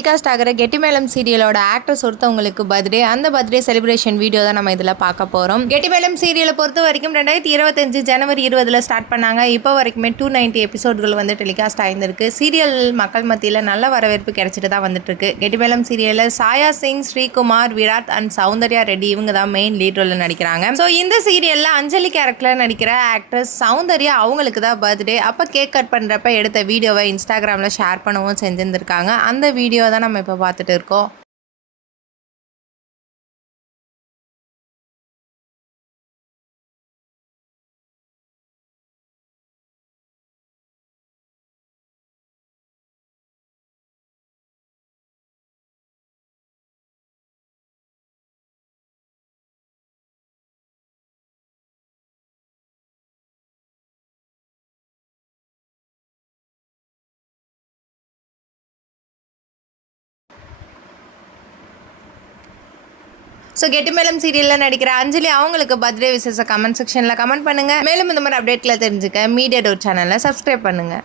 Telecast ஆகிற கெட்டிமேளம் சீரியலோட actress ஒருத்தவங்களுக்கு birthday. அந்த பர்த்டே செலிப்ரேஷன் வீடியோ தான் நம்ம இதில் பார்க்க போகிறோம். கெட்டிமேளம் சீரியலை பொறுத்த வரைக்கும் 2025 ஜனவரி 20 ஸ்டார்ட் பண்ணாங்க. இப்போ வரைக்குமே 290 எபிசோட்கள் வந்து டெலிகாஸ்ட் ஆகிருக்கு. சீரியல் மக்கள் மத்தியில் நல்ல வரவேற்பு கிடைச்சிட்டு தான் வந்துட்டு இருக்கு. கெட்டிமேளம் சீரியலில் சாயா சிங், ஸ்ரீகுமார், விராட் அண்ட் சௌந்தர்யா ரெட்டி இவங்க தான் மெயின் லீட் ரோலில் நடிக்கிறாங்க. ஸோ இந்த சீரியலில் அஞ்சலி கேரக்டரில் நடிக்கிற ஆக்ட்ரஸ் சௌந்தர்யா அவங்களுக்கு தான் பர்த்டே. அப்போ கேக் கட் பண்ணுறப்ப எடுத்த வீடியோவை இன்ஸ்டாகிராமில் ஷேர் பண்ணவும் செஞ்சுருந்துருக்காங்க. அந்த வீடியோ தான் நம்ம இப்போ பார்த்துட்டு இருக்கோம். ஸோ கெட்டிமேளம் சீரியலில் நடிக்கிற அஞ்சலி அவங்களுக்கு பர்த்டே விஷஸை கமெண்ட் செக்ஷனில் கமெண்ட் பண்ணுங்கள். மேலும் இந்த மாதிரி அப்டேட்டில் தெரிஞ்சுக்க மீடியா டோர் சேனலை சப்ஸ்கிரைப் பண்ணுங்கள்.